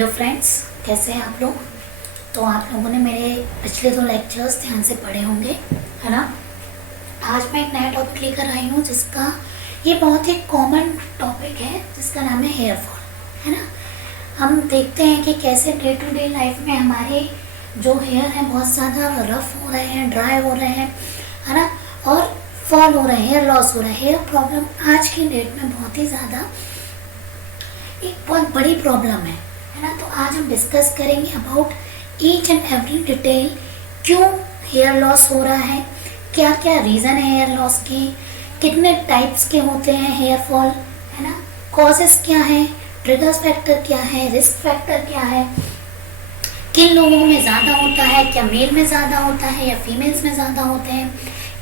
Hello friends, कैसे हैं आप लोग। तो आप लोगों ने मेरे पिछले 2 लेक्चर्स ध्यान से पढ़े होंगे, है ना। आज मैं एक नया टॉपिक लेकर आई हूँ जिसका ये बहुत ही कॉमन टॉपिक है, जिसका नाम है हेयर फॉल, है ना। हम देखते हैं कि कैसे डे टू डे लाइफ में हमारे जो हेयर हैं बहुत ज़्यादा रफ हो रहे हैं, ड्राई हो रहे हैं, है ना, और फॉल हो रहे हैं, हेयर लॉस हो रहा है। हेयर प्रॉब्लम आज की डेट में बहुत ही ज़्यादा एक बहुत बड़ी प्रॉब्लम है ना। तो आज हम डिस्कस करेंगे about each and every detail, क्यों हेयर लॉस हो रहा है, क्या क्या रीज़न है हेयर लॉस के, कितने टाइप्स के होते हैं हेयर फॉल, है ना, कॉजेस क्या हैं, ट्रिगर्स फैक्टर क्या है, रिस्क फैक्टर क्या है, किन लोगों में ज़्यादा होता है, क्या मेल में ज़्यादा होता है या फीमेल्स में ज़्यादा होते हैं,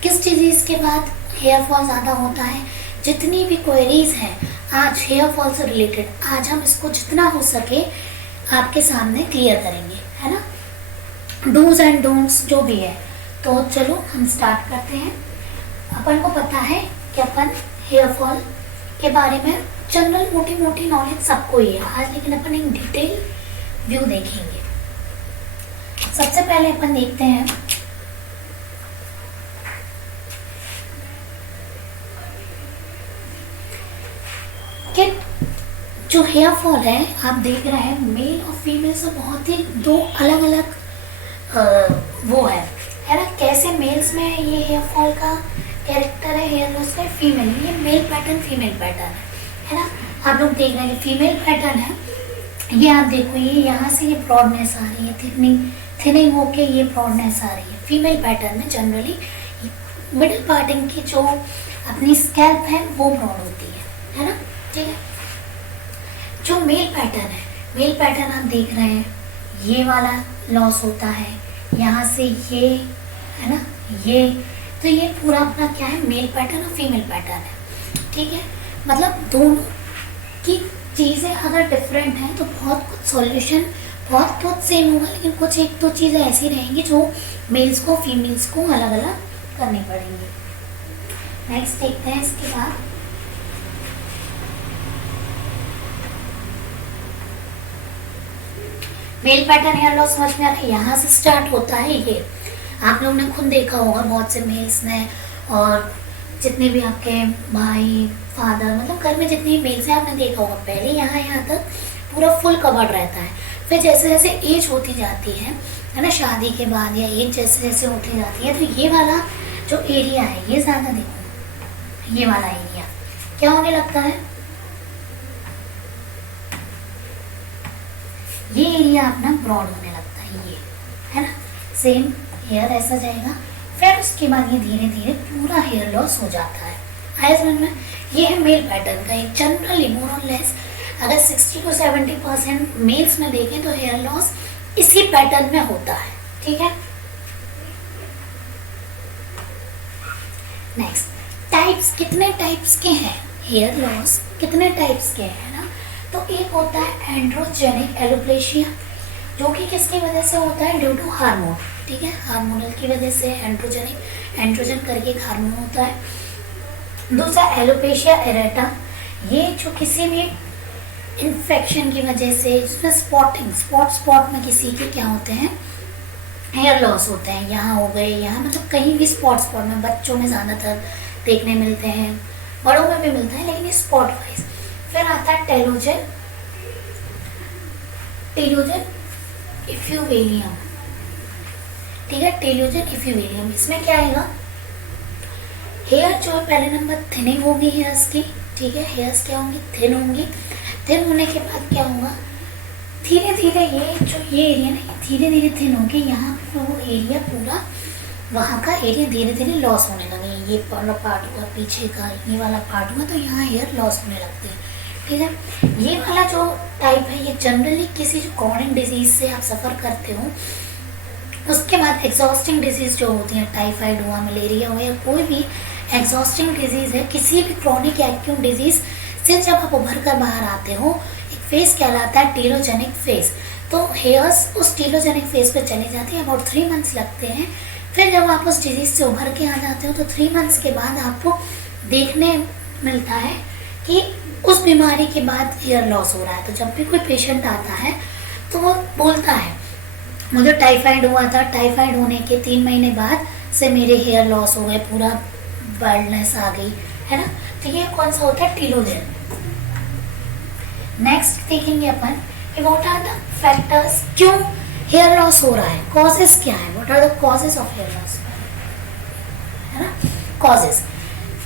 किस डिजीज़ के बाद हेयर फॉल ज़्यादा होता है। जितनी भी क्वेरीज हैं आज हेयर फॉल से रिलेटेड, आज हम इसको जितना हो सके आपके सामने क्लियर करेंगे, है ना। डूज एंड डोंट्स जो भी है। तो चलो हम स्टार्ट करते हैं। अपन को पता है कि अपन हेयर फॉल के बारे में जनरल मोटी मोटी नॉलेज सबको ही है आज, लेकिन अपन एक डिटेल व्यू देखेंगे। सबसे पहले अपन देखते हैं कि जो हेयर फॉल है आप देख रहे हैं मेल और फीमेल से बहुत ही 2 अलग अलग वो है ना। कैसे मेल्स में ये हेयर फॉल का कैरेक्टर है, हेयर लॉस का, फीमेल में ये मेल पैटर्न फीमेल पैटर्न है ना। आप लोग देख रहे हैं फीमेल पैटर्न है, ये आप देखो, ये यहाँ से ये ब्रॉडनेस आ रही है, थिनिंग होके ये ब्रॉडनेस आ रही है। फीमेल पैटर्न में जनरली मिडिल पार्टिंग की जो अपनी स्कैल्प है वो ब्रॉड होती है ना, ठीक है। जो मेल पैटर्न है, मेल पैटर्न आप देख रहे हैं, ये वाला लॉस होता है, यहाँ से ये, है ना, ये, तो ये पूरा अपना क्या है, मेल पैटर्न और फीमेल पैटर्न है, ठीक है। मतलब दोनों की चीज़ें अगर डिफरेंट हैं तो बहुत कुछ सॉल्यूशन बहुत सेम होगा, लेकिन कुछ 1-2 चीज़ें ऐसी रहेंगी जो मेल्स को फीमेल्स को अलग अलग करनी पड़ेंगी। नेक्स्ट देखते हैं इसके बाद मेल पैटर्न हेयर लॉस समझ में आ रहा है। यहाँ से स्टार्ट होता है, ये आप लोग ने खुद देखा होगा, बहुत से मेल्स ने, और जितने भी आपके भाई फादर, मतलब घर में जितने मेल्स हैं आपने देखा होगा, पहले यहाँ तक पूरा फुल कवर्ड रहता है। फिर जैसे जैसे एज होती जाती है ना, शादी के बाद या एज जैसे जैसे होती जाती है, तो ये वाला जो एरिया है ये ज़्यादा देखो, ये वाला एरिया क्या होने लगता है, ये एरिया अपना ब्रॉड होने लगता है, ये है ना। सेम हेयर ऐसा जाएगा, फिर उसके बाद ये धीरे धीरे पूरा हेयर लॉस हो जाता है। आया समझ में। ये है मेल पैटर्न का एक जनरली मोर और लेस, अगर 60 to 70% मेल्स में देखें तो हेयर लॉस इसी पैटर्न में होता है, ठीक है। नेक्स्ट टाइप्स, कितने टाइप्स के हैं हेयर लॉस, कितने टाइप्स के हैं ना। तो एक होता है एंड्रोजेनिक एलोपेशिया, जो कि किसकी वजह से होता है, ड्यू टू हार्मोन, ठीक है, हार्मोनल की वजह से। एंड्रोजन करके एक हार्मोन होता है। दूसरा एलोपेशिया एरेटा, ये जो किसी भी इन्फेक्शन की वजह से, जिसमें स्पॉट में किसी के क्या होते हैं, हेयर लॉस होते हैं, यहाँ हो गए, यहाँ मतलब कहीं भी स्पॉट में, बच्चों में ज़्यादातर देखने मिलते हैं, बड़ों में भी मिलता है, लेकिन स्पॉट वाइज। फिर आता है टेलोजन इफ्यूवेलियम, ठीक है, टेलोजन इफ्यूवेलियम। इसमें क्या आएगा, हेयर जो है पहले नंबर थिनिंग होगी हेयर्स की, ठीक है, हेयर्स क्या होंगी, थिन होंगी। थिन होने के बाद क्या होगा, धीरे धीरे ये एरिया ना धीरे धीरे थिन होगी, यहाँ पर वो एरिया पूरा, वहाँ का एरिया धीरे धीरे लॉस होने लगे। ये वाला पार्ट हुआ पीछे का, ये वाला पार्ट हुआ, तो यहाँ हेयर लॉस होने लगते हैं, ठीक है। ये वाला जो टाइप है ये जनरली किसी जो क्रॉनिक डिजीज से आप सफ़र करते हो, उसके बाद एग्जॉस्टिंग डिजीज जो होती है, टाइफाइड हुआ, मलेरिया हुआ, या कोई भी एग्जॉस्टिंग डिजीज है, किसी भी क्रॉनिक एक्यूट डिजीज से जब आप उभर कर बाहर आते हो, एक फेज कहलाता है टेलोजेनिक फेज। तो हेयर्स उस टेलोजेनिक फेज पे चले जाते हैं, अबाउट 3 मंथ्स लगते हैं। फिर जब आप उस डिजीज से उभर के आ जाते हो तो 3 मंथ्स के बाद आपको देखने मिलता है कि उस बीमारी के बाद हेयर लॉस हो रहा है। तो जब भी कोई पेशेंट आता है तो वो बोलता है मुझे टाइफाइड हुआ था, टाइफाइड होने के 3 महीने बाद से मेरे हेयर लॉस हो गए, पूरा बाल्डनेस आ गई, है ना। तो ये कौन सा होता है, टीलोजेन। नेक्स्ट देखेंगे अपन कि व्हाट आर द फैक्टर्स, क्यों हेयर लॉस हो रहा है, कॉजेस क्या है, what are the causes of hair loss, है ना, कॉजेस।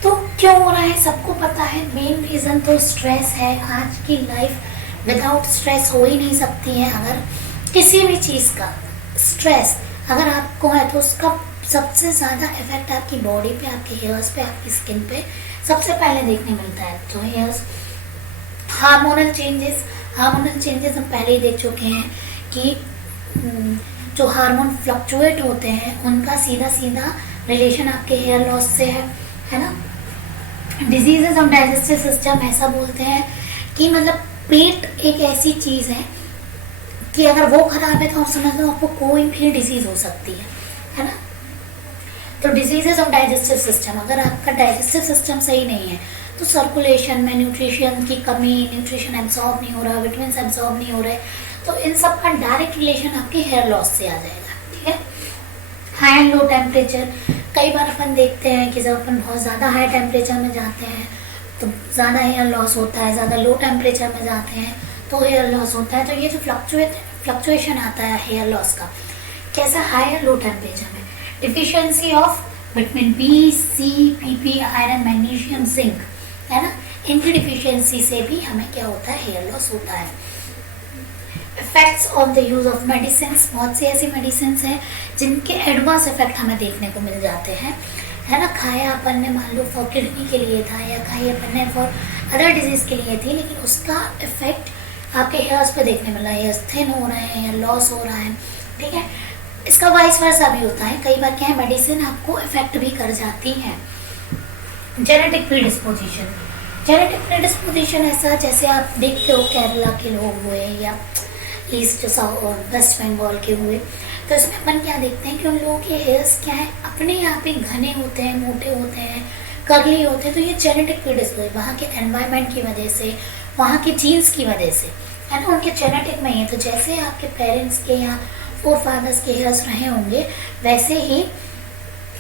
तो क्यों हो रहा है सबको पता है, मेन रीजन तो स्ट्रेस है। आज की लाइफ विदाउट स्ट्रेस हो ही नहीं सकती है। अगर किसी भी चीज़ का स्ट्रेस अगर आपको है तो उसका सबसे ज़्यादा इफेक्ट आपकी बॉडी पे, आपके हेयर्स पे, आपकी स्किन पे सबसे पहले देखने मिलता है। तो हेयर्स, हार्मोनल चेंजेस हम पहले ही देख चुके हैं कि जो हार्मोन फ्लक्चुएट होते हैं उनका सीधा सीधा रिलेशन आपके हेयर लॉस से है ना। डिजीजेस ऑफ डाइजेस्टिव सिस्टम, ऐसा बोलते हैं कि मतलब पेट एक ऐसी चीज़ है कि अगर वो खराब है तो आप समझ लो आपको कोई भी डिजीज हो सकती है ना। तो डिजीजेस ऑफ डाइजेस्टिव सिस्टम, अगर आपका डाइजेस्टिव सिस्टम सही नहीं है तो सर्कुलेशन में न्यूट्रिशन की कमी, न्यूट्रिशन एब्सॉर्ब नहीं हो रहा, विटामिन एब्सॉर्ब नहीं हो रहे, तो इन सब का डायरेक्ट रिलेशन आपके हेयर लॉस से आ जाएगा, ठीक है। हाई एंड लो टेम्परेचर, कई बार अपन देखते हैं कि जब अपन बहुत ज़्यादा हाई टेम्परेचर में जाते हैं तो ज़्यादा हेयर लॉस होता है, ज़्यादा लो टेम्परेचर में जाते हैं तो हेयर लॉस होता है। तो ये जो फ्लक्चुएशन आता है हेयर लॉस का, कैसा, हाई और लो टेम्परेचर में, deficiency of vitamin B, C, PP, iron, magnesium, zinc, है ना, इनकी डिफिशियंसी से भी हमें क्या होता है, हेयर लॉस होता है। Effects of the use of medicine, बहुत सी ऐसी मेडिसिन हैं जिनके एडवर्स इफेक्ट हमें देखने को मिल जाते हैं, है ना। खाया अपन ने मान लो फॉर किडनी के लिए था, या खाई अपन ने फॉर अदर डिजीज के लिए थी, लेकिन उसका इफेक्ट आपके हेयर्स पे देखने मिल रहा है, हेयर्स थिन हो रहे हैं या लॉस हो रहा है, ठीक है। इसका वाइस वर्सा भी होता है, कई बार क्या है, मेडिसिन आपको इफेक्ट भी कर जाती है। जेनेटिक प्रीडिस्पोजिशन, जेनेटिक प्रीडिस्पोजिशन ऐसा जैसे आप देखते हो केरला के लोग हुए या ईस्ट साउथ वेस्ट बंगाल के हुए, तो इसमें अपन क्या देखते हैं कि उन लोगों के हेयर्स क्या है, अपने आप ही घने होते हैं, मोटे होते हैं, कर्ली होते हैं। तो ये जेनेटिक प्रीडिस्पोजिशन, वहाँ के एनवायरनमेंट की वजह से, वहाँ के जीन्स की वजह से, है ना, उनके जेनेटिक में है। तो जैसे आपके पेरेंट्स के या फोर फादर्स के हेयर्स रहे होंगे, वैसे ही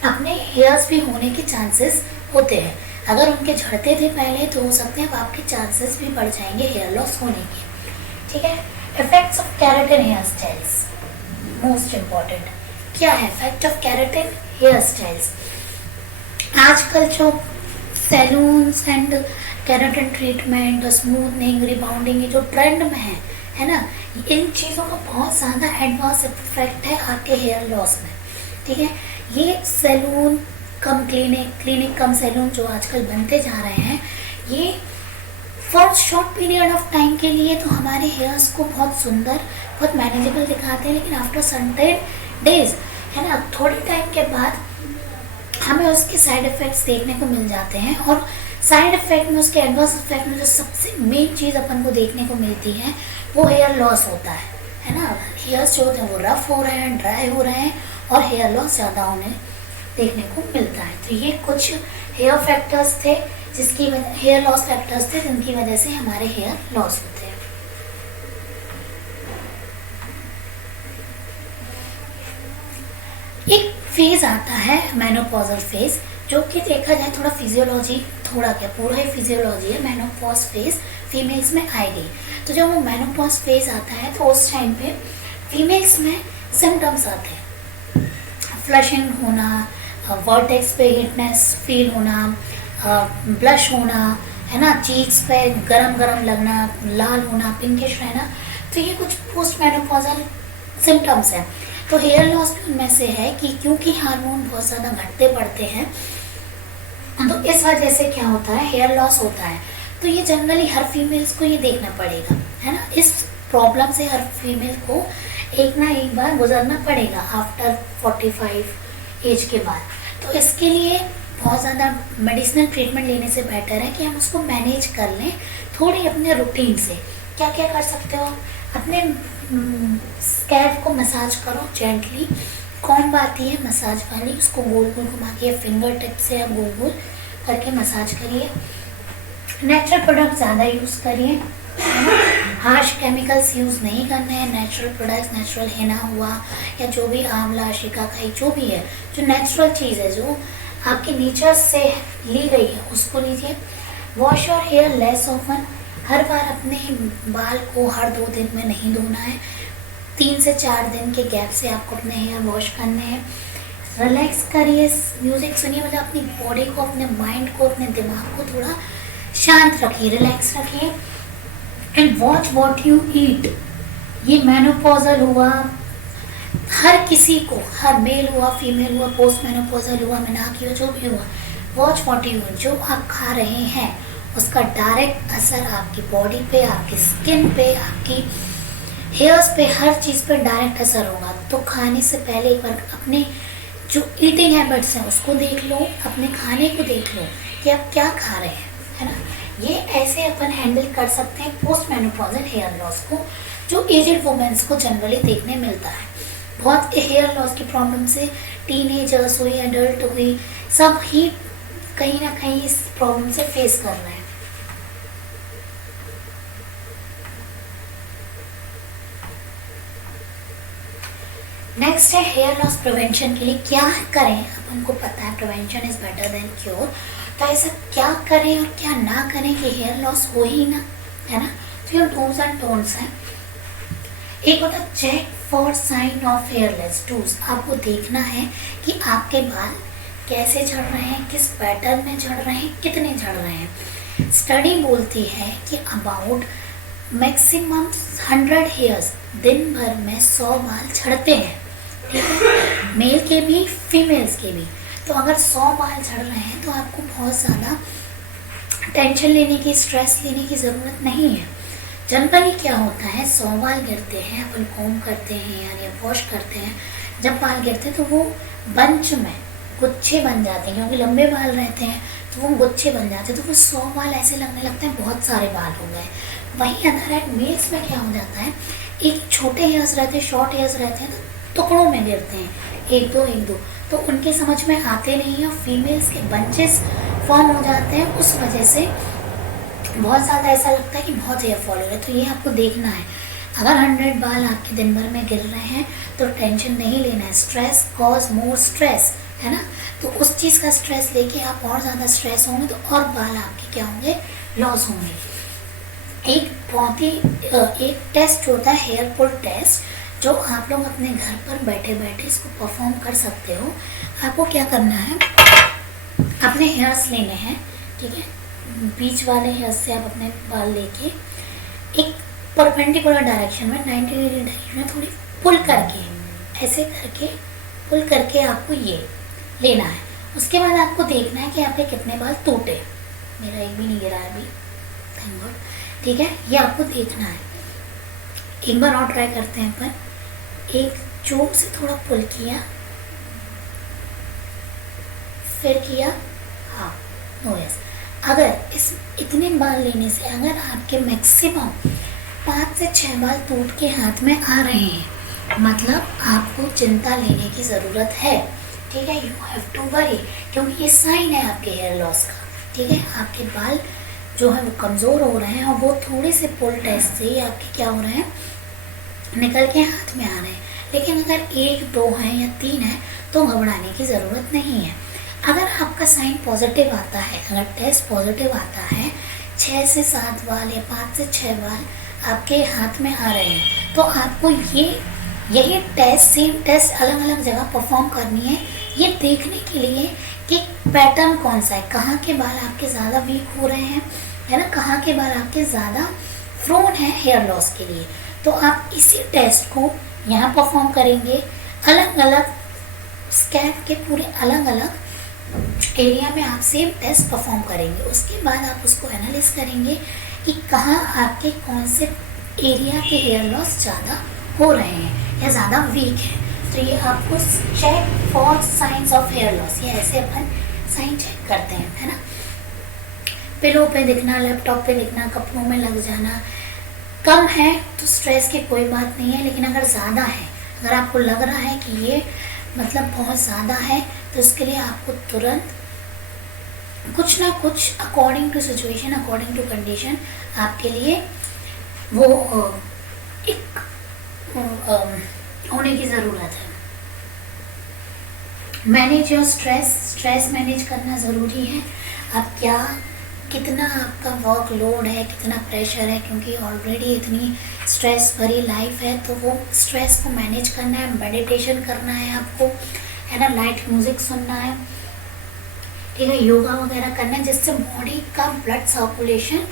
अपने हेयर्स भी होने के चांसेस होते हैं। अगर उनके झड़ते थे पहले तो हो सकते हैं अब आपके चांसेस भी बढ़ जाएंगे हेयर लॉस होने के, ठीक है। Effects of keratin hair styles, most important, क्या है effect of keratin hair styles. आजकल जो salons and keratin treatment, smoothening, rebounding, ये जो ट्रेंड में है ना, इन चीज़ों का बहुत ज़्यादा एडवांस इफेक्ट है आपके हेयर लॉस में, ठीक है। ये सैलून कम क्लिनिक, क्लिनिक कम सैलून जो आजकल बनते जा रहे हैं, ये for short period of time के लिए तो हमारे हेयर्स को बहुत सुंदर, बहुत मैनेजेबल दिखाते हैं, लेकिन आफ्टर सर्टेन डेज, है ना, थोड़े टाइम के बाद हमें उसके साइड इफ़ेक्ट्स देखने को मिल जाते हैं। और साइड इफ़ेक्ट में, उसके एडवर्स इफेक्ट में जो सबसे मेन चीज़ अपन को देखने को मिलती है वो हेयर लॉस होता है ना। हेयर्स जो होते हैं वो रफ हो रहे हैं, ड्राई हो रहे हैं और हेयर लॉस ज़्यादा होने देखने को मिलता है। तो ये कुछ हेयर फैक्टर्स थे जिसकी हेयर लॉस फैक्टर्स थे जिनकी वजह से हमारे हेयर लॉस होते हैं। एक फेज आता है मेनोपॉजल फेज, जो कि देखा जाए थोड़ा फिजियोलॉजी, थोड़ा क्या पूरा ही फिजियोलॉजी है। मेनोपॉज फेज फीमेल्स में आएगी। तो जब वो मेनोपॉज फेज आता है तो उस टाइम पे फीमेल्स में सिम्टम्स आते हैं, फ्लशिंग होना, वर्टेक्स पे हीटनेस फील होना, ब्लश होना, है ना, चीक्स पे गरम गरम लगना, लाल होना, पिंकिश रहना। तो ये कुछ पोस्ट मेनोपॉजल सिम्टम्स हैं। तो हेयर लॉस भी उनमें से है कि क्योंकि हार्मोन बहुत ज़्यादा घटते पड़ते हैं, तो इस वजह से क्या होता है, हेयर लॉस होता है। तो ये जनरली हर फीमेल्स को ये देखना पड़ेगा, है ना। इस प्रॉब्लम से हर फीमेल को एक ना एक बार गुजरना पड़ेगा आफ्टर 45 एज के बाद। तो इसके लिए बहुत ज़्यादा मेडिसिनल ट्रीटमेंट लेने से बेटर है कि हम उसको मैनेज कर लें थोड़ी अपने रूटीन से। क्या क्या कर सकते हो, अपने स्कैल्प को मसाज करो जेंटली, कॉम्ब आती है मसाज वाली, उसको गोल गोल घुमा के फिंगर टिप से आप गोल गोल करके मसाज करिए। नेचुरल प्रोडक्ट ज़्यादा यूज़ करिए, हार्श केमिकल्स यूज़ नहीं करने हैं, नेचुरल प्रोडक्ट्स, नेचुरल हेना हुआ या जो भी आंवला शिकाकाई जो भी है, जो नेचुरल चीज़ है जो आपके नेचर से ली गई है उसको लीजिए। Wash your hair less often, हर बार अपने बाल को हर 2 दिन में नहीं धोना है, 3 से 4 दिन के गैप से आपको अपने हेयर वॉश करने हैं। रिलैक्स करिए, म्यूज़िक सुनिए, मतलब अपनी बॉडी को, अपने माइंड को, अपने दिमाग को थोड़ा शांत रखिए, रिलैक्स रखिए। And watch what you eat, ये मेनोपॉजल हुआ हर किसी को, हर मेल हुआ, फीमेल हुआ, पोस्ट मेनोपॉजल हुआ, मिनाकी हुआ, जो भी हुआ, वॉच वॉट यू ईट, जो आप खा रहे हैं उसका डायरेक्ट असर आपकी बॉडी पे, आपकी स्किन पे, आपकी हेयर्स पे, हर चीज़ पे डायरेक्ट असर होगा। तो खाने से पहले एक बार अपने जो ईटिंग हैबिट्स हैं उसको देख लो, अपने खाने को देख लो कि आप क्या खा रहे हैं, है ना। ये ऐसे अपन हैंडल कर सकते हैं पोस्ट मेनोपॉजल हेयर लॉस को, जो एजेड वुमेन्स को जनरली देखने मिलता है। बहुत हेयर लॉस की प्रॉब्लम से टीनेजर्स हुई, एडल्ट हुई, सब ही कहीं ना कहीं इस प्रॉब्लम से फेस कर रहे हैं। नेक्स्ट है हेयर लॉस प्रिवेंशन के लिए क्या करें। अपन को पता है prevention is better than cure, तो ऐसा क्या करें और क्या ना करें कि हेयर लॉस हो ही ना, है ना। तो ये डूज एंड डोंट्स हैं। एक होता है check for sign of hairless does, आपको देखना है कि आपके बाल कैसे झड़ रहे हैं, किस पैटर्न में झड़ रहे हैं, कितने झड़ रहे हैं। स्टडी बोलती है कि अबाउट मैक्सिमम 100 हेयर्स दिन भर में 100 बाल झड़ते हैं, ठीक है, मेल के भी फीमेल्स के भी। तो अगर 100 बाल झड़ रहे हैं तो आपको बहुत ज़्यादा टेंशन लेने की, स्ट्रेस लेने की ज़रूरत नहीं है। जनरली क्या होता है, 100 बाल गिरते हैं, अपन कॉम्ब करते हैं या वॉश करते हैं, जब बाल गिरते हैं तो वो बंच में गुच्छे बन जाते हैं, क्योंकि लंबे बाल रहते हैं तो वो गुच्छे बन जाते हैं, तो वो 100 बाल ऐसे लगने लगते हैं बहुत सारे बाल हो गए। वहीं अदर एट मेल्स में क्या हो जाता है, एक छोटे हेयर्स रहते हैं, शॉर्ट हेयर्स रहते हैं, तो टुकड़ों में गिरते हैं, एक दो, तो उनके समझ में आते नहीं हैं और फीमेल्स के बंचेस फॉर्म हो जाते हैं। उस वजह से बहुत ज़्यादा ऐसा लगता है कि बहुत हेयर फॉल हो रहा है। तो ये आपको देखना है, अगर 100 बाल आपके दिन भर में गिर रहे हैं तो टेंशन नहीं लेना है। स्ट्रेस कॉज मोर स्ट्रेस, है ना। तो उस चीज़ का स्ट्रेस लेके आप और ज़्यादा स्ट्रेस होंगे तो और बाल आपके क्या होंगे, लॉस होंगे। एक बहुत ही एक टेस्ट होता है हेयर पुल टेस्ट, जो आप लोग अपने घर पर बैठे बैठे इसको परफॉर्म कर सकते हो। आपको क्या करना है, अपने हेयर्स लेने हैं, ठीक है, बीच वाले हेयर्स से आप अपने बाल लेके एक परपेंडिकुलर डायरेक्शन में 90 डिग्री डायरेक्शन में थोड़ी पुल करके, ऐसे करके पुल करके आपको ये लेना है। उसके बाद आपको देखना है कि आपके कितने बाल टूटे। मेरा एक भी नहीं गिरा है अभी, थैंक गॉड, ठीक है। ये आपको देखना है। एक बार और ट्राई करते हैं अपन। एक चोक से थोड़ा पुल किया, फिर किया, हाँ, नो यस। अगर इस इतने बाल लेने से अगर आपके मैक्सिमम 5 से 6 बाल टूट के हाथ में आ रहे हैं, मतलब आपको चिंता लेने की ज़रूरत है, ठीक है। यू हैव टू वरी, क्योंकि ये साइन है आपके हेयर लॉस का, ठीक है। आपके बाल जो है वो कमज़ोर हो रहे हैं और वो थोड़े से पुल टेस्ट से आपके क्या हो रहे हैं, निकल के हाथ में आ रहे हैं। लेकिन अगर 1, 2 हैं या 3 है तो घबराने की ज़रूरत नहीं है। अगर आपका साइन पॉजिटिव आता है, अगर टेस्ट पॉजिटिव आता है, 6 से 7 बाल या 5 से 6 बाल आपके हाथ में आ रहे हैं, तो आपको यही टेस्ट, सेम टेस्ट अलग अलग जगह परफॉर्म करनी है, ये देखने के लिए कि पैटर्न कौन सा है, कहाँ के बाल आपके ज़्यादा वीक हो रहे हैं, है ना, कहाँ के बाल आपके ज़्यादा प्रोन है हेयर लॉस के लिए। तो आप इसी टेस्ट को यहाँ परफॉर्म करेंगे, अलग अलग स्कैल्प के पूरे अलग अलग एरिया में आप सेम टेस्ट परफॉर्म करेंगे। उसके बाद आप उसको एनालाइज करेंगे कि कहाँ आपके कौन से एरिया के हेयर लॉस ज़्यादा हो रहे हैं या ज़्यादा वीक है। तो ये आपको check for signs of hair loss, ये ऐसे अपन साइन चेक करते हैं, है ना। पिलो पे दिखना, लैपटॉप पे दिखना, कपड़ों में लग जाना, कम है तो स्ट्रेस की कोई बात नहीं है। लेकिन अगर ज़्यादा है, अगर आपको लग रहा है कि ये मतलब बहुत ज़्यादा है, तो उसके लिए आपको तुरंत कुछ ना कुछ according to situation, according to condition आपके लिए वो एक होने की ज़रूरत है। मैनेज योर स्ट्रेस मैनेज करना ज़रूरी है। आप क्या कितना आपका वर्क लोड है, कितना प्रेशर है, क्योंकि ऑलरेडी इतनी स्ट्रेस भरी लाइफ है, तो वो स्ट्रेस को मैनेज करना है। मेडिटेशन करना है आपको, है ना, लाइट म्यूज़िक सुनना है, ठीक है, योगा वगैरह करना है, जिससे बॉडी का ब्लड सर्कुलेशन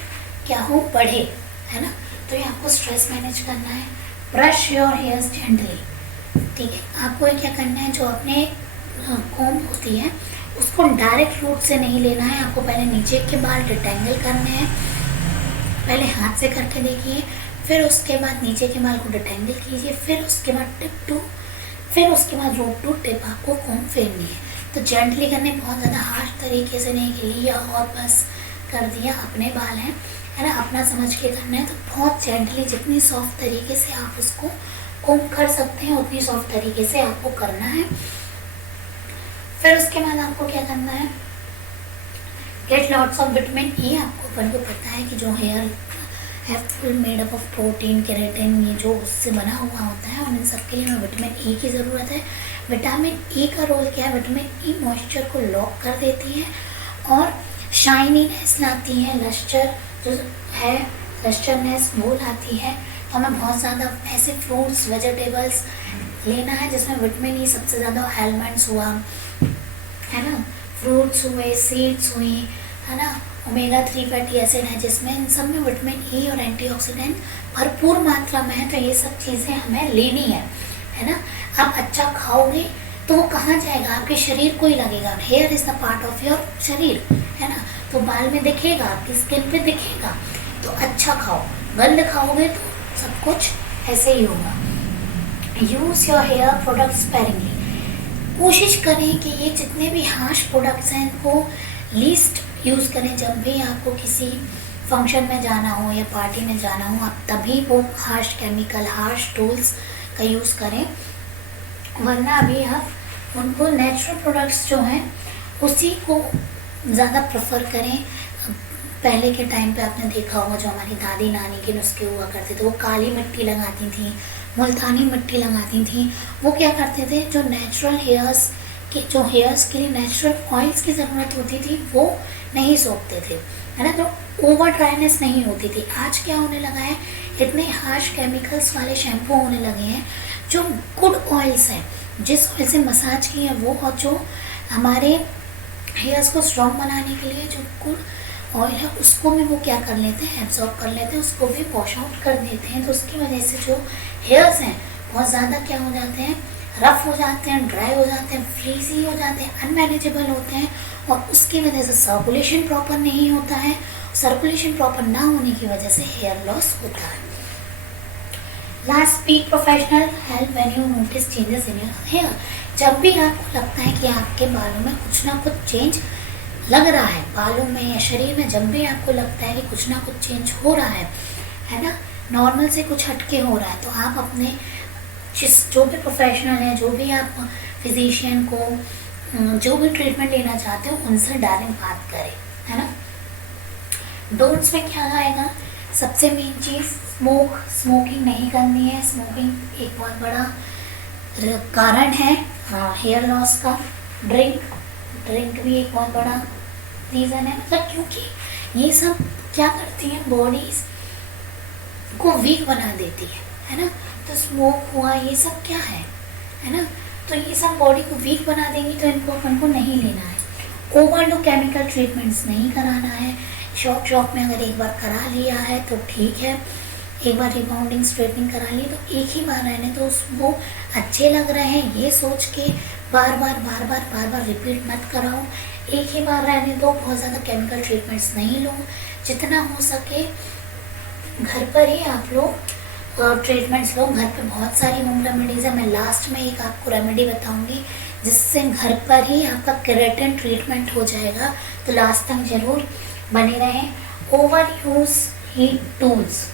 क्या हो, बढ़े, है ना। तो ये आपको स्ट्रेस मैनेज करना है। ब्रश योर हेयर्स जेंटली, ठीक है। आपको ये क्या करना है, जो अपने कॉम्ब होती है उसको डायरेक्ट रूट से नहीं लेना है। आपको पहले नीचे के बाल डिटेंगल करने हैं, पहले हाथ से करके देखिए, फिर उसके बाद नीचे के बाल को डिटेंगल कीजिए, फिर उसके बाद टिप टू, फिर उसके बाद रूट टू टिप आपको कॉम्ब फेरनी है। तो जेंटली करने, बहुत ज़्यादा हार्श तरीके से नहीं कि लिया और बस कर दिया, अपने बाल हैं, है ना, अपना समझ के करना है। तो बहुत जेंटली, जितनी सॉफ्ट तरीके से आप उसको कॉम्ब कर सकते हैं उतनी सॉफ्ट तरीके से आपको करना है। फिर उसके बाद आपको क्या करना है, get lots of vitamin E. आपको अपन को पता है कि जो हेयर है full made up of protein, keratin, ये जो उससे बना हुआ होता है, और इन सब के लिए हमें विटामिन ई की ज़रूरत है। विटामिन ई का रोल क्या है, विटामिन ई मॉइस्चर को लॉक कर देती है और शाइनीनेस लाती है, लस्टर जो है, लस्टरनेस वो लाती है। तो हमें बहुत ज़्यादा ऐसे फ्रूट्स, वेजिटेबल्स लेना है जिसमें विटामिन ई सबसे ज़्यादा, एलिमेंट्स हुआ, है ना, फ्रूट्स हुए, सीड्स हुई, है ना, ओमेगा 3 फैटी एसिड है जिसमें, इन सब में विटामिन ई और एंटीऑक्सीडेंट भरपूर मात्रा में है। तो ये सब चीज़ें हमें लेनी है ना। आप अच्छा खाओगे तो वो कहाँ जाएगा, आपके शरीर को ही लगेगा। Here is the part of your शरीर, है ना, तो बाल में दिखेगा, आपकी स्किन पे दिखेगा। तो अच्छा खाओ, गंद खाओगे तो सब कुछ ऐसे ही होगा। Use your hair product sparingly. कोशिश करें कि ये जितने भी हार्श प्रोडक्ट्स हैं इनको लीस्ट यूज़ करें। जब भी आपको किसी फंक्शन में जाना हो या पार्टी में जाना हो, आप तभी वो हार्श केमिकल, हार्श टूल्स का यूज़ करें, वरना अभी आप उनको नेचुरल प्रोडक्ट्स जो हैं उसी को ज़्यादा प्रेफर करें। पहले के टाइम पे आपने देखा होगा, जो हमारी दादी नानी के नुस्खे हुआ करते थे, वो काली मिट्टी लगाती थी, मुल्तानी मिट्टी लगाती थी। वो क्या करते थे, जो नेचुरल हेयर्स के, जो हेयर्स के लिए नेचुरल ऑयल्स की ज़रूरत होती थी वो नहीं सोखते थे, है ना, तो ओवर ड्राइनेस नहीं होती थी। आज क्या होने लगा है, इतने हार्श केमिकल्स वाले शैम्पू होने लगे हैं। जो गुड ऑयल्स हैं, जिस ऑयल से मसाज की है वो, और जो हमारे हेयर्स को स्ट्रॉन्ग बनाने के लिए जो गुड ऑयल है उसको भी वो क्या कर लेते हैं, एब्जॉर्ब कर लेते हैं, उसको भी वॉश आउट कर देते हैं। तो उसकी वजह से जो हेयर्स हैं बहुत ज़्यादा क्या हो जाते हैं, रफ हो जाते हैं, ड्राई हो जाते हैं, फ्रीजी हो जाते हैं, अनमैनेजेबल होते हैं, और उसकी वजह से सर्कुलेशन प्रॉपर नहीं होता है। सर्कुलेशन प्रॉपर ना होने की वजह से हेयर लॉस होता है। Last, speak professional help when you notice changes in your hair. जब भी आपको लगता है कि आपके बालों में कुछ ना कुछ चेंज लग रहा है, बालों में या शरीर में, जब भी आपको लगता है कि कुछ ना कुछ चेंज हो रहा है ना, नॉर्मल से कुछ हटके हो रहा है, तो आप अपने जो भी प्रोफेशनल है, जो भी आप फिजिशियन को जो भी ट्रीटमेंट लेना चाहते हो उनसे डायरेक्ट बात करें, है ना। डोंट्स में क्या आएगा, सबसे मेन चीज़ स्मोकिंग नहीं करनी है। स्मोकिंग एक बहुत बड़ा कारण है हेयर लॉस का। ड्रिंक भी एक बहुत बड़ा रीज़न है, मतलब क्योंकि ये सब क्या करती हैं, बॉडीज को वीक बना देती है ना। तो स्मोक हुआ, ये सब क्या है ना, तो ये सब बॉडी को वीक बना देंगी, तो इनको अपन को नहीं लेना है। ओवरडो केमिकल ट्रीटमेंट्स नहीं कराना है। शौक में अगर एक बार करा लिया है तो ठीक है, एक बार रिबाउंडिंग स्ट्रेटनिंग करा ली तो एक ही बार रहने तो वो अच्छे लग रहे हैं ये सोच के बार बार रिपीट मत कराओ। एक ही बार रहने दो, बहुत ज़्यादा केमिकल ट्रीटमेंट्स नहीं लो। जितना हो सके घर पर ही आप लोग ट्रीटमेंट्स लो। घर पे बहुत सारी होम रेमेडीज़ है, मैं लास्ट में एक आपको रेमेडी बताऊंगी जिससे घर पर ही आपका केराटिन ट्रीटमेंट हो जाएगा। तो लास्ट तक जरूर बने रहें। Over use heat tools,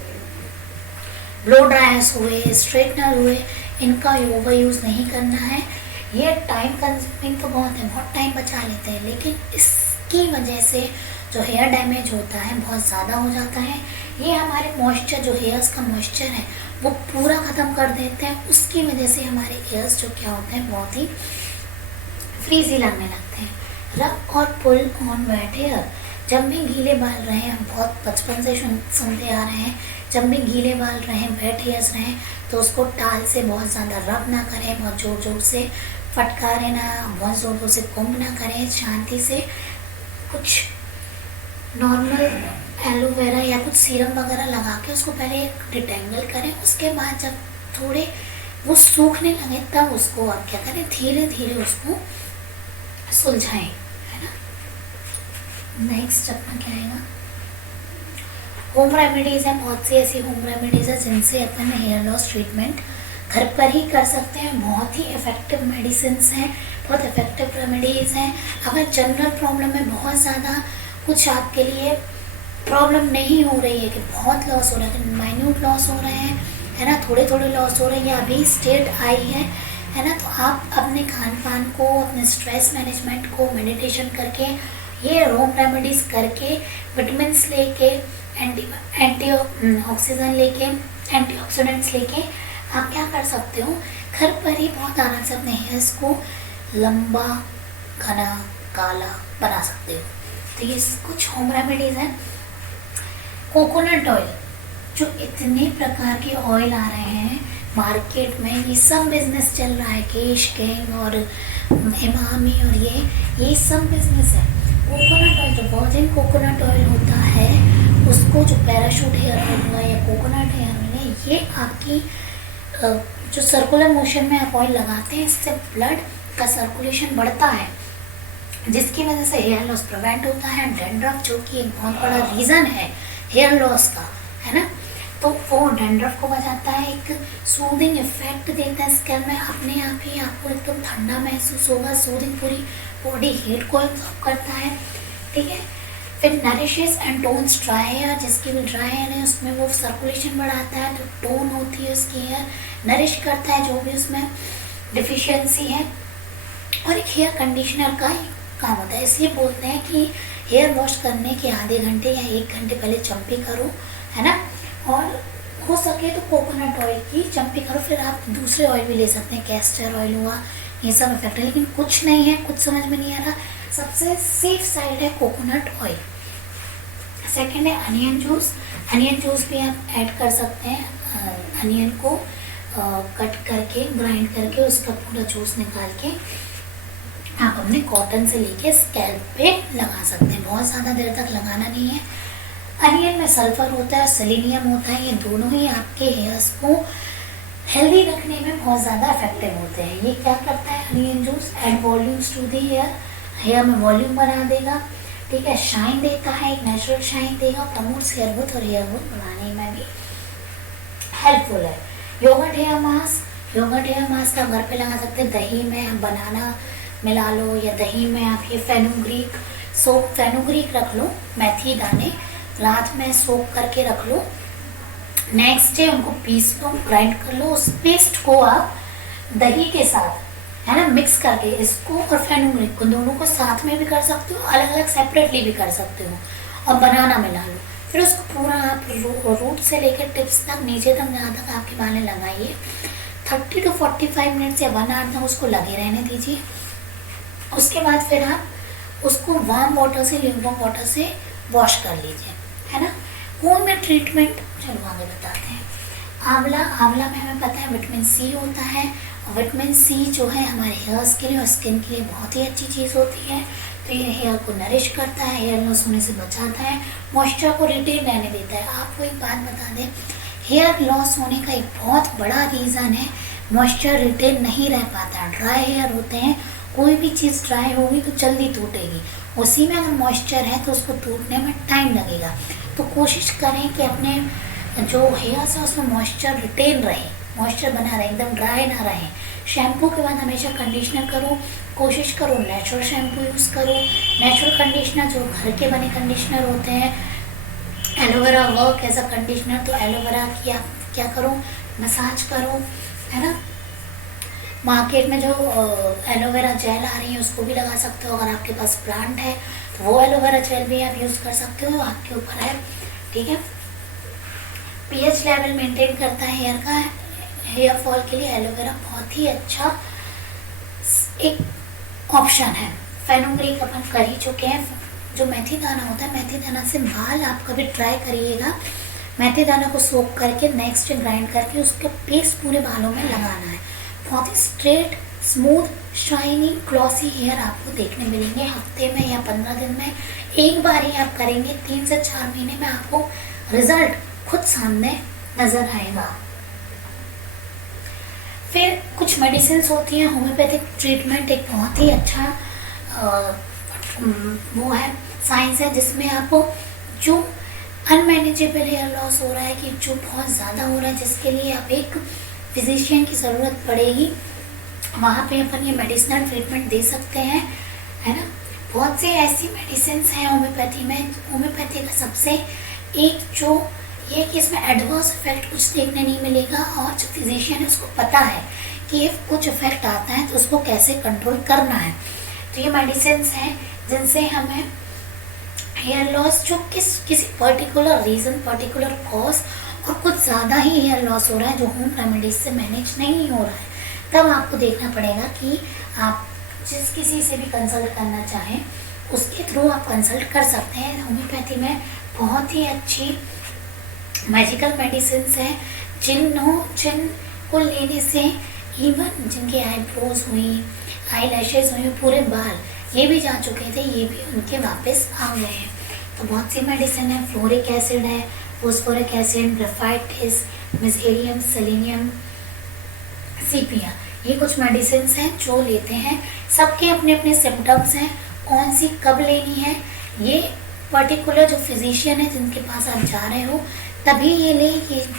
blow dryers हुए, स्ट्रेटनर हुए, इनका ओवर यूज़ नहीं करना है। ये टाइम कंज्यूमिंग तो बहुत है, बहुत टाइम बचा लेते हैं, लेकिन इसकी वजह से जो हेयर डैमेज होता है बहुत ज़्यादा हो जाता है। ये हमारे मॉइस्चर, जो हेयर्स का मॉइस्चर है वो पूरा ख़त्म कर देते हैं। उसकी वजह से हमारे हेयर्स जो क्या होते हैं, बहुत ही फ्रीजी लगने लगते हैं। रब और पुल ऑन वेट हेयर, जब भी गीले बाल रहे हैं, बहुत बचपन से सुनते आ रहे हैं, जब भी गीले बाल रहे हैं, वेट हेयर्स रहे हैं, तो उसको टाल से बहुत ज़्यादा रब ना करें, बहुत ज़ोर ज़ोर से फटकारें ना, बहुत ज़ोर ज़ोर से कुंभ ना करें, शांति से कुछ नॉर्मल एलोवेरा या कुछ सीरम वगैरह लगा के उसको पहले डिटेंगल करें। उसके बाद जब थोड़े वो सूखने लगे तब उसको आप क्या करें, धीरे धीरे उसको सुलझाएं, है ना। नेक्स्ट अपना क्या आएगा, होम रेमेडीज़ हैं। बहुत सी ऐसी होम रेमेडीज़ है जिनसे अपन हेयर लॉस ट्रीटमेंट घर पर ही कर सकते हैं। बहुत ही इफ़ेक्टिव मेडिसिन हैं, बहुत इफ़ेक्टिव रेमेडीज़ हैं। अगर जनरल प्रॉब्लम में बहुत ज़्यादा कुछ आपके लिए प्रॉब्लम नहीं हो रही है कि बहुत लॉस हो रहा है, माइन्यूट लॉस हो रहे हैं, है ना, थोड़े थोड़े लॉस हो रहे हैं, या अभी स्टेट आई है ना, तो आप अपने खान पान को, अपने स्ट्रेस मैनेजमेंट को, मेडिटेशन करके, ये होम रेमेडीज़ करके, विटामिन्स लेके, एंटी ऑक्सीजन लेके, एंटीऑक्सीडेंट्स लेके आप क्या कर सकते हो, घर पर ही बहुत आराम से अपने हेयर्स को लंबा, घना, काला बना सकते हो। तो ये कुछ होम रेमेडीज़ हैं। कोकोनट ऑयल, जो इतने प्रकार के ऑयल आ रहे हैं मार्केट में, ये सब बिजनेस चल रहा है, केश किंग और इमामी और ये सब बिजनेस है। कोकोनट ऑयल, जो वर्जिन कोकोनट ऑयल होता है, उसको जो पैराशूट हेयर ऑयल हुआ या कोकोनट हेयर ऑयल है, ये आपकी जो सर्कुलर मोशन में आप ऑयल लगाते हैं, इससे ब्लड का सर्कुलेशन बढ़ता है, जिसकी वजह से हेयर लॉस प्रिवेंट होता है। डैंड्रफ, जो कि एक बहुत बड़ा रीज़न है हेयर लॉस का, है ना, तो वो डैंड्रफ को बचाता है, एक सूदिंग इफेक्ट देता है स्कैल्प में, अपने आप ही आपको एकदम ठंडा महसूस होगा, सूदिंग पूरी बॉडी हीट को एब्जॉर्ब करता है, ठीक है। फिर nourishes and tones dry hair, जिसकी भी ड्राई हेयर है उसमें वो सर्कुलेशन बढ़ाता है, तो टोन होती है उसकी हेयर, नरिश करता है जो भी उसमें डिफिशियंसी है। और एक हेयर कंडीशनर का काम होता है, इसलिए बोलते हैं कि हेयर वॉश करने के आधे घंटे या 1 घंटे पहले चम्पी करो, है ना, और हो सके तो कोकोनट ऑयल की चम्पी करो। फिर आप दूसरे ऑयल भी ले सकते हैं, कैस्टर ऑयल हुआ, ये सब इफेक्ट है, लेकिन कुछ नहीं है, कुछ समझ में नहीं आ रहा, सबसे सेफ साइड है कोकोनट ऑयल। सेकेंड है अनियन जूस। अनियन जूस भी आप ऐड कर सकते हैं, अनियन को कट करके, ग्राइंड करके, उसका पूरा जूस निकाल के आप अपने कॉटन से लेके स्कैल्प पे लगा सकते हैं। बहुत ज़्यादा देर तक लगाना नहीं है। अनियन में सल्फर होता है, सेलेनियम होता है, ये दोनों ही आपके हेयर्स को हेल्दी रखने में बहुत ज़्यादा इफेक्टिव होते हैं। ये क्या करता है onion juice, add volumes to the hair, hair में वॉल्यूम बना देगा, ठीक है, शाइन देता है, एक नेचुरल शाइन देगा, प्रमोट्स हेयर ग्रोथ और हेयर ग्रोथ बढ़ाने में भी हेल्पफुल है। Yogurt hair mask, yogurt hair mask आप घर पे लगा सकते हैं, दही में बनाना मिला लो, या दही में आप ये फेनुग्रीक सोप, फेनुग्रीक रख लो, मेथी दाने रात में सोप करके रख लो, नेक्स्ट डे उनको पीस लो, ग्राइंड कर लो, उस पेस्ट को आप दही के साथ, है ना, मिक्स करके, इसको और फेनुग्रीक को दोनों को साथ में भी कर सकते हो, अलग अलग सेपरेटली भी कर सकते हो, और बनाना मिला लो। फिर उसको पूरा आप रूट से लेकर टिप्स तक, नीचे तक, जहाँ तक आपके बालें लगाइए, 30 to 45 मिनट या 1 आवर तक उसको लगे रहने दीजिए। उसके बाद फिर आप उसको वार्म वाटर से, ल्यूमवार्म वाटर से वॉश कर लीजिए, है ना। होम में ट्रीटमेंट, चलो आगे बताते हैं। आंवला, आंवला में हमें पता है विटामिन सी होता है, और विटामिन सी जो है हमारे हेयर्स के लिए और स्किन के लिए बहुत ही अच्छी चीज़ होती है। तो ये हेयर को नरिश करता है, हेयर लॉस होने से बचाता है, मॉइस्चर को रिटेन रहने देता है। आपको एक बात बता दें, हेयर लॉस होने का एक बहुत बड़ा रीज़न है मॉइस्चर रिटेन नहीं रह पाता। ड्राई हेयर होते हैं, कोई भी चीज़ ड्राई होगी तो जल्दी टूटेगी, उसी में अगर मॉइस्चर है तो उसको टूटने में टाइम लगेगा। तो कोशिश करें कि अपने जो हेयर्स है उसमें मॉइस्चर रिटेन रहे, मॉइस्चर बना रहे, एकदम ड्राई ना रहे। शैम्पू के बाद हमेशा कंडीशनर करो, कोशिश करो नेचुरल शैम्पू यूज़ करो, नेचुरल कंडीशनर जो घर के बने कंडीशनर होते हैं। Aloe vera work as a conditioner, तो एलोवेरा की आप क्या करो, मसाज करो, है ना। मार्केट में जो एलोवेरा जेल आ रही है उसको भी लगा सकते हो, अगर आपके पास प्लांट है तो वो एलोवेरा जेल भी आप यूज़ कर सकते हो, आपके ऊपर है, ठीक है। पीएच लेवल मेंटेन करता है हेयर का। हेयर फॉल के लिए एलोवेरा बहुत ही अच्छा एक ऑप्शन है। फेनुग्रीक अपन कर ही चुके हैं। जो मेथी दाना होता है, मेथी दाना से बाल आप कभी ट्राई करिएगा। मेथी दाना को सोक करके नेक्स्ट ग्राइंड करके उसके पेस्ट पूरे बालों में लगाना है। बहुत ही straight, smooth, shiny, glossy hair आपको देखने मिलेंगे। हफ्ते में या 15 दिन में एक बार ही आप करेंगे, 3 से 4 महीने में आपको रिजल्ट खुद सामने नजर आएगा। फिर कुछ मेडिसिन होती हैं। होम्योपैथिक ट्रीटमेंट एक बहुत ही अच्छा वो है, साइंस है, जिसमें आप जो अनमैनेजेबल हेयर लॉस हो रहा है, कि जो बहुत ज़्यादा हो रहा है, जिसके लिए आप एक फिजिशियन की ज़रूरत पड़ेगी, वहाँ पे अपन ये मेडिसिनल ट्रीटमेंट दे सकते हैं, है ना। बहुत से ऐसी मेडिसिन हैं होम्योपैथी में। होम्योपैथी का सबसे एक जो ये कि इसमें एडवर्स इफेक्ट कुछ देखने नहीं मिलेगा, और जो फिजिशियन है उसको पता है कि ये कुछ इफेक्ट आता है तो उसको कैसे कंट्रोल करना है। तो ये मेडिसिन हैं जिनसे हमें हेयर लॉस जो किसी पर्टिकुलर रीज़न, पर्टिकुलर कॉज और कुछ ज़्यादा ही हेयर लॉस हो रहा है जो होम रेमेडीज से मैनेज नहीं हो रहा है, तब आपको देखना पड़ेगा कि आप जिस किसी से भी कंसल्ट करना चाहें उसके थ्रू आप कंसल्ट कर सकते हैं। होम्योपैथी में बहुत ही अच्छी मैजिकल मेडिसिन हैं जिनको लेने से इवन जिनके आईब्रोज हुई, आई लैशेज हुई, पूरे बाल ये भी जा चुके थे, ये भी उनके वापस आ गए हैं। तो बहुत सी मेडिसिन है। फ्लोरिक एसिड है, फोस्फोरिक एसिड, ग्रेफाइटिस, मिसेरियम, सेलेनियम, सीपिया, ये कुछ मेडिसिन हैं जो लेते हैं। सबके अपने अपने सिम्टम्स हैं, कौन सी कब लेनी है ये पर्टिकुलर जो फिजिशियन है जिनके पास आप जा रहे हो तभी ये ले।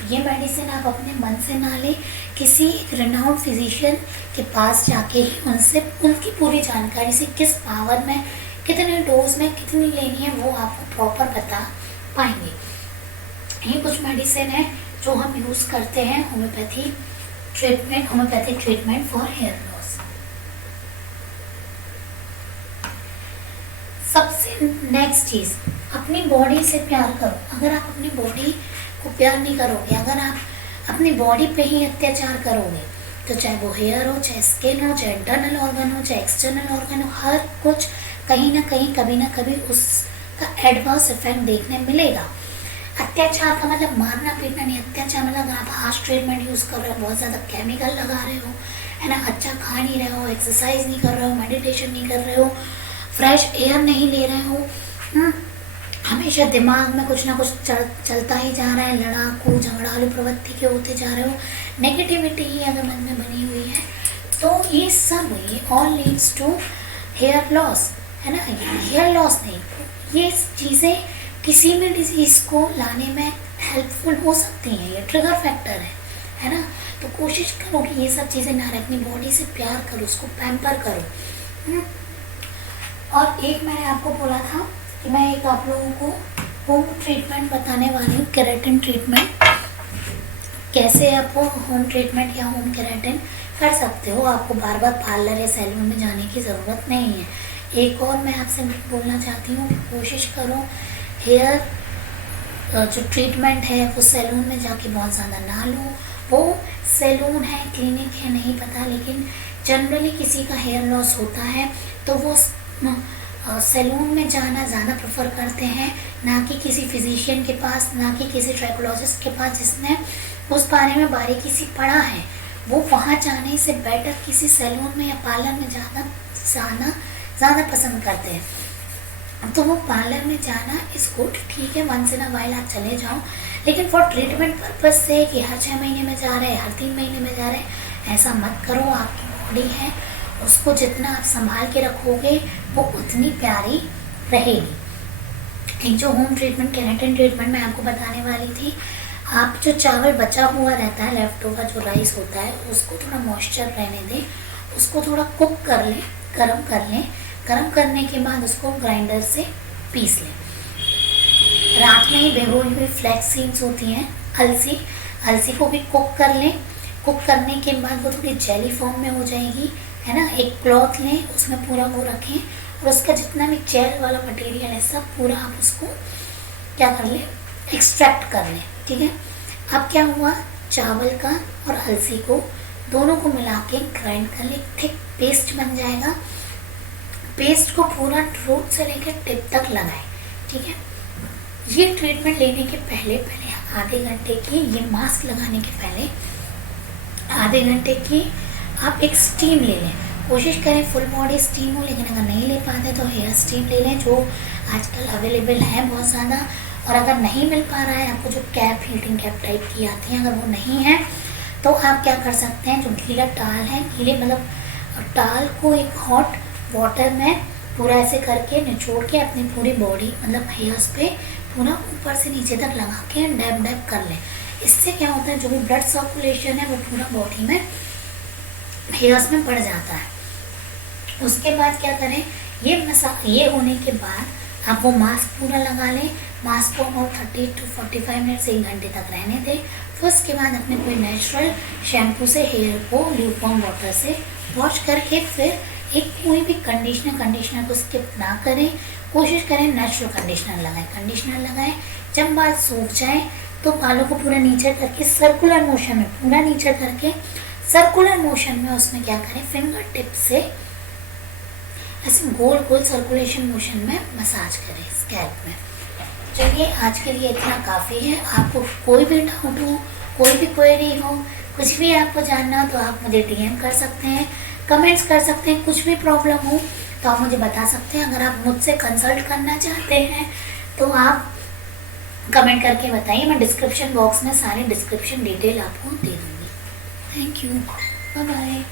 ये मेडिसिन आप अपने मन से ना ले, किसी रिनाउंड फिजिशियन के पास जाके ही उनसे उनकी पूरी जानकारी से किस पावर में, कितने डोज में कितनी लेनी है वो आपको प्रॉपर बता पाएंगे। ये कुछ मेडिसिन है जो हम यूज़ करते हैं homeopathic treatment for hair loss. सबसे नेक्स्ट चीज़, अपनी बॉडी से प्यार करो। अगर आप अपनी बॉडी को प्यार नहीं करोगे, अगर आप अपनी बॉडी पे ही अत्याचार करोगे, तो चाहे वो हेयर हो, चाहे स्किन हो, चाहे इंटरनल ऑर्गन हो, चाहे एक्सटर्नल ऑर्गन हो, हर कुछ कहीं ना कहीं कभी ना कभी उसका एडवर्स इफेक्ट देखने मिलेगा। अत्याचार का मतलब मारना पीटना नहीं। अत्याचार मतलब अगर आप हार्श ट्रीटमेंट यूज़ कर रहे हो, बहुत ज़्यादा केमिकल लगा रहे हो, है ना, अच्छा खा नहीं रहे हो, एक्सरसाइज नहीं कर रहे हो, मेडिटेशन नहीं कर रहे हो, फ्रेश एयर नहीं ले रहे हो, हमेशा दिमाग में कुछ ना कुछ चलता ही जा रहा है, लड़ाकू झगड़ालू प्रवृत्ति के होते जा रहे हो, नेगेटिविटी ही अगर मन में बनी हुई है, तो ये सब ये all leads to hair loss, है ना। हेयर लॉस नहीं, ये चीज़ें किसी भी डिजीज़ को लाने में हेल्पफुल हो सकती हैं। ये ट्रिगर फैक्टर है ना। तो कोशिश करो कि ये सब चीज़ें ना रहे, अपनी बॉडी से प्यार करो, उसको पैम्पर करो। और एक मैंने आपको बोला था कि मैं एक आप लोगों को होम ट्रीटमेंट बताने वाली हूँ, केराटिन ट्रीटमेंट। कैसे आप होम ट्रीटमेंट या होम केराटिन कर सकते हो, आपको बार बार पार्लर या सैलून में जाने की ज़रूरत नहीं है। एक और मैं आपसे बोलना चाहती हूँ, कोशिश करो हेयर जो ट्रीटमेंट है वो सैलून में जाके बहुत ज़्यादा ना लो। वो सैलून है, क्लिनिक है, नहीं पता, लेकिन जनरली किसी का हेयर लॉस होता है तो वो सैलून में जाना ज़्यादा प्रेफर करते हैं, ना कि किसी फिजिशियन के पास, ना कि किसी ट्राइकोलॉजिस्ट के पास जिसने उस बारे में बारीकी से पढ़ा है। वो वहाँ जाने से बेटर किसी सैलून में या पार्लर में जाना ज़्यादा पसंद करते हैं। तो वो पार्लर में जाना इज़ गुड, ठीक है, वंस इन अ वाइल आप चले जाओ, लेकिन फॉर ट्रीटमेंट पर्पज़ से कि हर 6 महीने में जा रहे हैं, हर 3 महीने में जा रहे हैं, ऐसा मत करो। आपकी बॉडी है, उसको जितना आप संभाल के रखोगे वो उतनी प्यारी रहेगी। एक जो होम ट्रीटमेंट केराटिन ट्रीटमेंट मैं आपको बताने वाली थी, आप जो चावल बचा हुआ रहता है, लेफ्ट ओवर जो राइस होता है, उसको थोड़ा मॉइस्चर रहने दें, उसको थोड़ा कुक कर लें, गरम कर लें। गरम करने के बाद उसको ग्राइंडर से पीस लें। रात में ही भिगोई हुई फ्लैक्स सीड्स होती हैं, अलसी को भी कुक कर लें। कुक करने के बाद वो थोड़ी जेली फॉर्म में हो जाएगी, है ना। एक क्लॉथ लें, उसमें पूरा वो रखें और उसका जितना भी जेल वाला मटेरियल है सब पूरा आप उसको क्या कर लें, एक्सट्रैक्ट कर लें, ठीक है। अब क्या हुआ, चावल का और अलसी को दोनों को मिला के ग्राइंड कर ले, थिक पेस्ट बन जाएगा। पेस्ट को पूरा रूट से लेकर टिप तक लगाए, ठीक है। ये ट्रीटमेंट लेने के पहले आधे घंटे की, ये मास्क लगाने के पहले आधे घंटे की आप एक स्टीम ले लें। कोशिश करें फुल बॉडी स्टीम हो, लेकिन अगर नहीं ले पाते तो हेयर स्टीम ले लें, जो आजकल अवेलेबल है बहुत ज़्यादा। और अगर नहीं मिल पा रहा है आपको, जो कैप, हीटिंग कैप टाइप की आती हैं, अगर वो नहीं है तो आप क्या कर सकते हैं, जो गीला टाल है, गीले मतलब टाल को एक हॉट वाटर में पूरा ऐसे करके निचोड़ के अपनी पूरी बॉडी मतलब हेयर्स पे पूरा ऊपर से नीचे तक लगा के डैब डैब कर लें। इससे क्या होता है, जो भी ब्लड सर्कुलेशन है वो पूरा बॉडी में हेयर्स में बढ़ जाता है। उसके बाद क्या करें, ये होने के बाद आप वो मास्क पूरा लगा लें। मास्क को और 30 to 45 मिनट से 1 घंटे तक रहने दें। फिर उसके बाद अपने कोई नेचुरल शैम्पू से हेयर को ल्यूकवार्म वाटर से वॉश करके फिर एक कोई भी कंडीशनर को स्किप ना करें। कोशिश करें नेचुरल कंडीशनर लगाएं। जब बाल सूख जाए तो बालों को पूरा नीचे करके सर्कुलर मोशन में, पूरा नीचे करके सर्कुलर मोशन में उसमें क्या करें, फिंगर टिप से ऐसे गोल गोल सर्कुलेशन मोशन में मसाज करें स्कैल्प में। चलिए आज के लिए इतना काफ़ी है। आपको कोई भी डाउट हो, कोई भी क्वेरी हो, कुछ भी आपको जानना हो तो आप मुझे DM कर सकते हैं, कमेंट्स कर सकते हैं। कुछ भी प्रॉब्लम हो तो आप मुझे बता सकते हैं। अगर आप मुझसे कंसल्ट करना चाहते हैं तो आप कमेंट करके बताइए। मैं डिस्क्रिप्शन बॉक्स में सारी डिस्क्रिप्शन डिटेल आपको दे दूँगी। Thank you, bye bye.